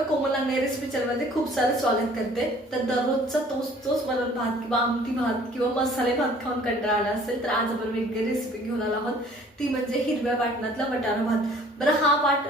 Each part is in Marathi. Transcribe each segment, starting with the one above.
किंवा कोमल अंगणे पिक्चरमध्ये खूप सारे स्वागत करते. तर दररोजचा तोच तोच वरण भात किंवा आमटी भात किंवा मसाले भात खाऊन कंटाळा आला असेल तर आज आपण वेगळी रेसिपी घेऊन आला आहोत. ती म्हणजे हिरव्या वाटणातला वटाणा भात. बरं हा वाट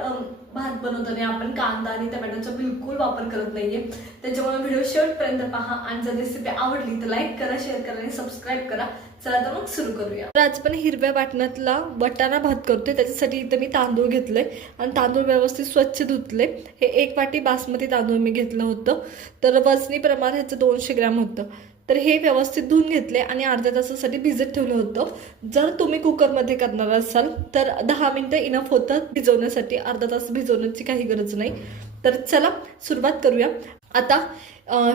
भात बनवताना आपण कांदा आणि टमॅटोचा बिलकुल वापर करत नाहीये. त्याच्यामुळे व्हिडिओ शेवटपर्यंत पहा आणि जर रेसिपी आवडली तर लाईक करा शेअर करा आणि सबस्क्राईब करा. चला तर मग सुरू करूया. तर आज पण हिरव्या वाटणातला वटाणा भात करतोय. त्याच्यासाठी इथं मी तांदूळ घेतले आणि तांदूळ व्यवस्थित स्वच्छ धुतले हे एक वाटी बासमती तांदूळ मी घेतलं होतं. तर वजनी प्रमाण ह्याचं दोनशे ग्रॅम होतं. तर हे व्यवस्थित धुवून घेतले आणि अर्ध्या तासासाठी भिजत ठेवलं होतं. जर तुम्ही कुकरमध्ये करणार असाल तर दहा मिनटं इनफ होतं भिजवण्यासाठी. अर्धा तास भिजवण्याची काही गरज नाही. तर चला सुरुवात करूया. आता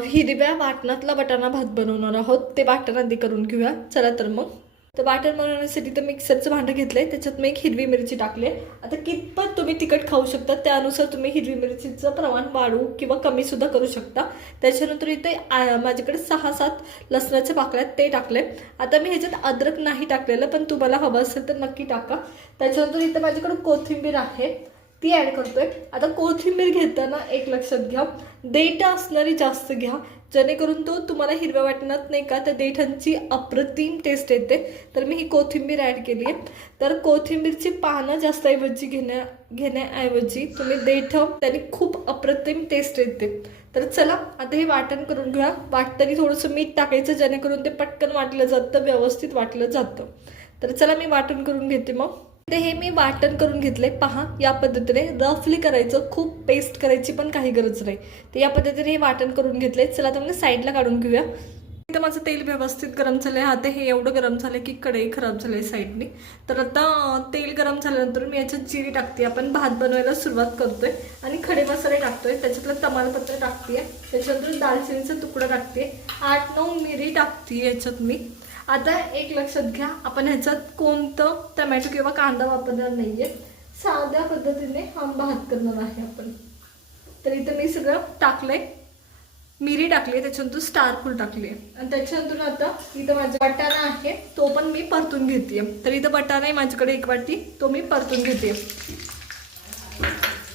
हिरव्या वाटणातला वाटाणा भात बनवणार आहोत. ते वाटण आधी करून घेऊया. चला तर मग. तर वाटण बनवण्यासाठी तर मिक्सरचं भांडं घेतलं आहे त्याच्यात मी एक हिरवी मिरची टाकली आता कितपत तुम्ही तिखट खाऊ शकता त्यानुसार तुम्ही हिरवी मिरचीचं प्रमाण वाढवू किंवा कमीसुद्धा करू शकता. त्याच्यानंतर इथे माझ्याकडे सहा सात लसणाच्या पाकळ्यात ते टाकले आता मी ह्याच्यात अद्रक नाही टाकलेलं पण तुम्हाला हवं असेल तर नक्की टाका. त्याच्यानंतर इथे माझ्याकडे कोथिंबीर आहे. ती ॲड करतोय. आता कोथिंबीर घेताना एक लक्षात घ्या. देठ असणारी जास्त घ्या. जेणेकरून तो तुम्हाला हिरव्या वाटणात नाही का त्या देठांची अप्रतिम टेस्ट येते. तर मी ही कोथिंबीर ॲड केली आहे तर कोथिंबीरची पानं जास्त ऐवजी घेण्या घेण्याऐवजी तुम्ही देठ त्याने खूप अप्रतिम टेस्ट येते. तर चला आता हे वाटण करून घ्या वाटताना थोडंसं मीठ टाकायचं जेणेकरून ते पटकन वाटलं जातं व्यवस्थित वाटलं जातं. तर चला मी वाटण करून घेते मग. ते हे मी वाटण करून घेतले पहा या पद्धतीने रफली करायचं खूप पेस्ट करायची पण काही गरज नाही. तर या पद्धतीने हे वाटण करून घेतले चला तर मग साईडला काढून घेऊया. इथं माझं तेल व्यवस्थित गरम झालं आहे आता हे एवढं गरम झालं की कढई खराब झाली साईडने. तर आता तेल गरम झाल्यानंतर मी याच्यात जिरी टाकते. आपण भात बनवायला सुरुवात करतोय आणि खडे मसाले टाकतोय. त्याच्यातलं तमालपत्र टाकते त्याच्यानंतर दालचिनीचा तुकडा टाकते आठ नऊ मिरी टाकते याच्यात मी. आता एक लक्षात घ्या आपण ह्याच्यात कोणतं टमॅटो किंवा कांदा वापरणार नाहीये. साध्या पद्धतीने आंबा भात करणार आहे आपण. तर इथं मी सगळं टाकलंय. मिरी टाकली त्याच्यानंतर स्टार फुल टाकली आणि त्याच्यानंतर आता इथं माझा बटाणा आहे तो पण मी परतून घेते तर इथं बटाणा आहे माझ्याकडे एक वाटी तो मी परतून घेते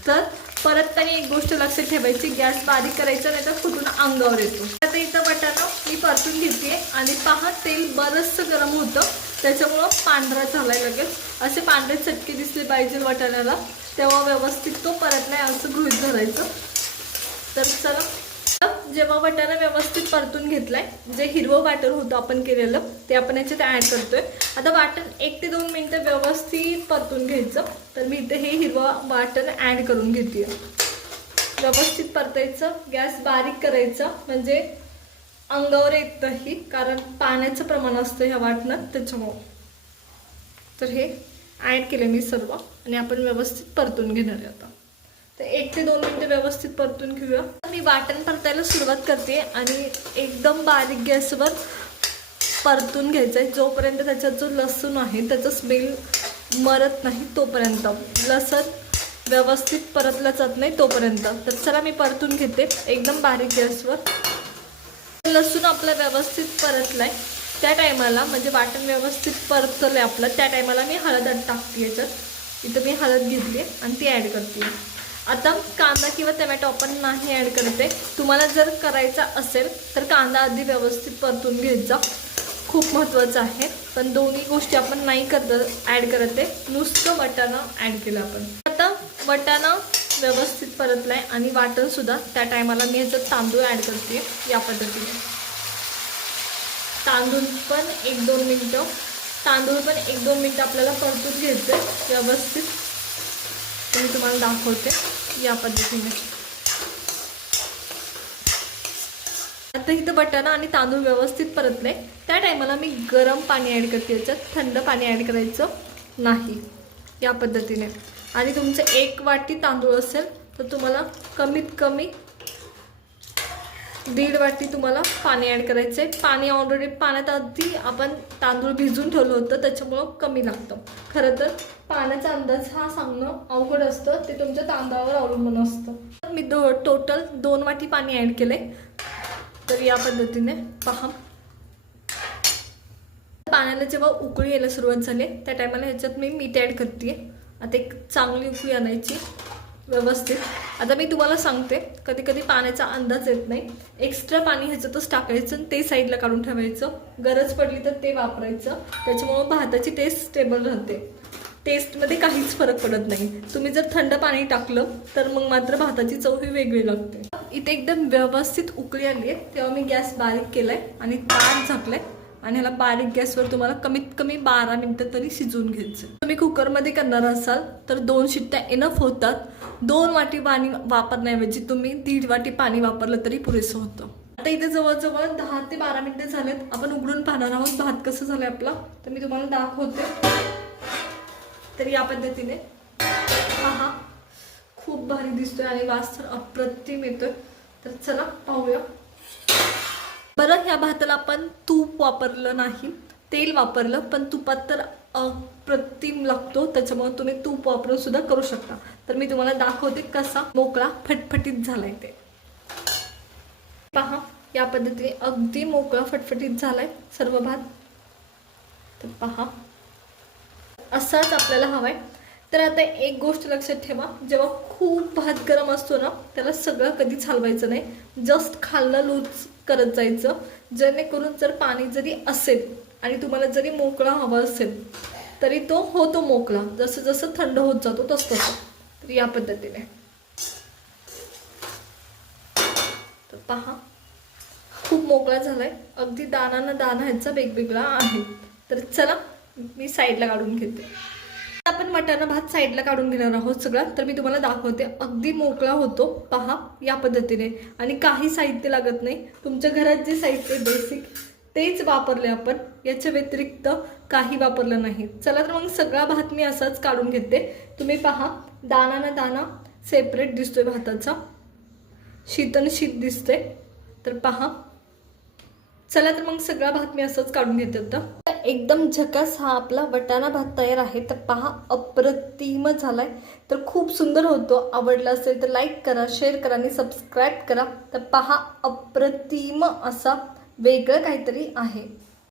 तर परत त्यांनी एक गोष्ट लक्षात ठेवायची गॅस बारीक करायचा नाही तर फुटून अंगावर येतो. आता इथं बटाटा मी परतून घेते आणि पहा तेल बरंचसं गरम होतं. त्याच्यामुळं पांढरा झालाय लगेच. असे पांढरे चटके दिसले पाहिजे वाटाण्याला. तेव्हा व्यवस्थित तो परत नाही असं गृहित धरायचं. तर चला जेव्हा वाटाणा व्यवस्थित परतून घेतलाय जे हिरवं वाटण होतं आपण केलेलं ते आपण याच्यात ॲड करतोय. आता वाटण एक ते दोन मिनटं व्यवस्थित परतून घ्यायचं. तर मी इथे हे हिरवं वाटण ॲड करून घेते. व्यवस्थित परतायचं गॅस बारीक करायचं म्हणजे अंगावर येत नाही कारण पाण्याचं प्रमाण असतं ह्या वाटणात त्याच्यामुळं. तर हे ॲड केलं मी सर्व आणि आपण व्यवस्थित परतून घेणार आहे आता. तर एक ते दोन मिनटं व्यवस्थित परतून घेऊया. मी वाटण परतायला सुरुवात करते आणि एकदम बारीक गॅसवर परतून घ्यायचं आहे जोपर्यंत त्याच्यात जो लसूण आहे त्याचा स्मेल मरत नाही तोपर्यंत. लसण व्यवस्थित परतला जात नाही तोपर्यंत. तर चला मी परतून घेते एकदम बारीक गॅसवर. लसूण आपला व्यवस्थित परतलाय. त्या टायमाला म्हणजे वाटण व्यवस्थित परतलं आहे आपलं. त्या टायमाला मी हळद टाकते याच्यात. इथं मी हळद घेतली आणि ती ॲड करते. आता कांदा किंवा टमॅटो आपण नाही ॲड करते. तुम्हाला जर करायचा असेल तर कांदा आधी व्यवस्थित परतून घ्यायचा. खूप महत्त्वाचं आहे. पण दोन्ही गोष्टी आपण नाही करत ॲड करते नुसतं वटाणा ॲड केलं आपण. आता वटाणा व्यवस्थित परतलाय आणि वाटणसुद्धा त्या टायमाला मी ह्याचं तांदूळ ॲड करते या पद्धतीने. तांदूळ पण एक दोन मिनटं. तांदूळ पण एक दोन मिनटं आपल्याला परतून घ्यायचं व्यवस्थित. मी तुम्हाला दाखवते या पद्धतीने. आता इथं बटाणा आणि तांदूळ व्यवस्थित परतले. त्या टायमाला मी गरम पाणी ॲड करते. याच्यात थंड पाणी ॲड करायचं नाही. या पद्धतीने. आणि तुमचं एक वाटी तांदूळ असेल तर तुम्हाला कमीत कमी दीड वाटी तुम्हाला पाणी ॲड करायचं आहे पाणी ऑलरेडी पाण्यात आधी आपण तांदूळ भिजून ठेवलं होतं त्याच्यामुळं कमी लागतं. खरं तर पाण्याचा अंदाज हा सांगणं अवघड असतं. ते तुमच्या तांदळावर अवलंबून असतं. मी दो टोटल दोन वाटी पाणी ॲड केले तर या पद्धतीने पहा. पाण्याला जेव्हा उकळी यायला सुरुवात झाली त्या टायमाला ह्याच्यात मी मीठ ॲड करते आता एक चांगली उकळी आणायची. व्यवस्थित. आता मी तुम्हाला सांगते कधी कधी पाण्याचा अंदाज येत नाही. एक्स्ट्रा पाणी ह्याच्यातच टाकायचं आणि ते साईडला काढून ठेवायचं. गरज पडली तर ते वापरायचं. त्याच्यामुळं भाताची टेस्ट स्टेबल राहते. टेस्टमध्ये काहीच फरक पडत नाही. तुम्ही जर थंड पाणी टाकलं तर मग मात्र भाताची चव ही वेगळी लागते. इथे एकदम व्यवस्थित उकळी आली आहे. तेव्हा मी गॅस बारीक केलाय आणि ताट झाकलाय. आणि ह्याला बारीक गॅसवर तुम्हाला कमीत कमी बारा मिनिटं तरी शिजवून घ्यायचं तुम्ही कुकरमध्ये करणार असाल तर दोन शिट्ट्या एनफ होतात. दोन वाटी पाणी वापरण्याऐवजी तुम्ही दीड वाटी पाणी वापरलं तरी पुरेसं होतं. आता इथे जवळजवळ दहा ते बारा मिनिटं झालेत. आपण उघडून पाहणार आहोत भात कसं झालंय आपला. तर मी तुम्हाला दाखवते. तर या पद्धतीने. पहा खूप भारी दिसतोय आणि वास तर अप्रतिम येतोय. तर चला पाहूया. बरं ह्या भाताला आपण तूप वापरलं नाही. तेल वापरलं पण तुपात तर अप्रतिम लागतो. त्याच्यामुळे तुम्ही तूप वापरून सुद्धा करू शकता. तर मी तुम्हाला दाखवते कसा मोकळा फटफटीत झालाय ते. पहा या पद्धतीने अगदी मोकळा फटफटीत झालाय सर्व भात. तर पहा. असाच आपल्याला हवा आहे तर आता एक गोष्ट लक्षात ठेवा जेव्हा खूप भात गरम असतो ना त्याला सगळं कधीच हलवायचं नाही. जस्ट खाल्लं लूज करत जायचं. जेणेकरून जर पाणी जरी असेल आणि तुम्हाला जरी मोकळा हवा असेल तरी तो होतो मोकळा. जसं जसं थंड होत जातो तसं तसं तर या पद्धतीने. तर पहा खूप मोकळा झाला आहे अगदी दाना ना दाना ह्याचा वेगवेगळा आहे. तर चला मी साईडला काढून घेते. आपण मटाना भात साईडला काढून घेणार आहोत सगळा. तर मी तुम्हाला दाखवते. अगदी मोकळा होतो. पहा या पद्धतीने. आणि काही साहित्य लागत नाही. तुमच्या घरात जे साहित्य बेसिक तेच वापरले आपण. याच्या व्यतिरिक्त काही वापरलं नाही. चला तर मग सगळा भात मी असाच काढून घेते. तुम्ही पहा दाना ना दाना सेपरेट दिसतोय भाताचा. शीतन शीत दिसते तर पहा. चला तर मग सगळा भात मी असंच काढून घेते आता. एकदम झकास हा आपला वटाणा भात तयार आहे. तर पहा अप्रतिम झाला आहे तर खूप सुंदर होतो. आवडला असेल तर लाईक करा शेअर करा आणि सबस्क्राईब करा. तर पहा अप्रतिम असा वेगळं काहीतरी आहे.